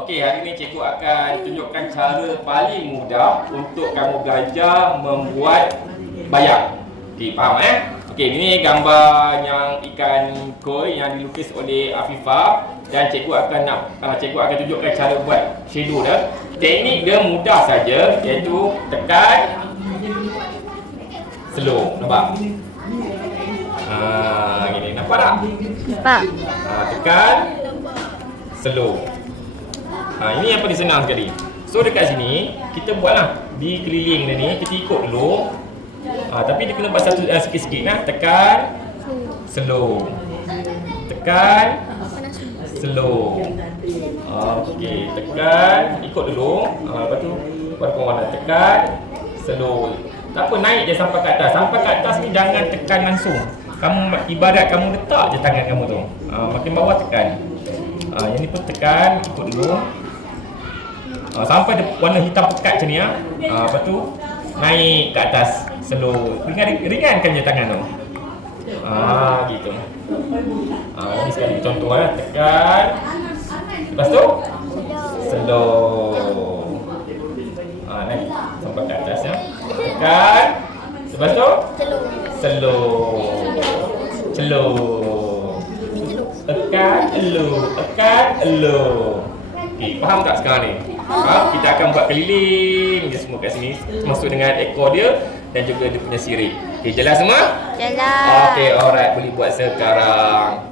Okey, hari ini cikgu akan tunjukkan cara paling mudah untuk kamu belajar membuat bayang. Okey, faham Okey, ini gambar yang ikan koi yang dilukis oleh Afifah dan cikgu akan tunjukkan cara buat shadow dia. Teknik dia mudah saja, iaitu tekan slow, nampak? Gini, nampak tak? Nampak. Tekan slow. Ini yang paling senang sekali. So dekat sini kita buatlah di keliling dia ni, kita ikut dulu. Tapi dia kena buat satu sikit-sikit kan. Tekan slow. Tekan slow. Okey, tekan, ikut dulu. Lepas tu buat warna tekan slow. Tak apa, naik je sampai ke atas. Sampai ke atas ni jangan tekan langsung. Kamu ibarat kamu letak je tangan kamu tu. Makin bawah tekan. Yang ni pun tekan, ikut dulu. Sampai dia warna hitam pekat macam ni lepas tu naik ke atas slow. Ringankan je tangan tu. Gitu. Ini sekali contoh tekan. Lepas tu slow. Naik sampai ke atas ya. Tekan. Lepas tu slow. Slow. Tekan slow. Tekan slow. Okay, faham tak sekarang ni? Kita akan buat keliling dia semua kat sini, masuk dengan ekor dia dan juga dia punya sirip. Okay, jelas semua? Jelas. Okay, alright, boleh buat sekarang.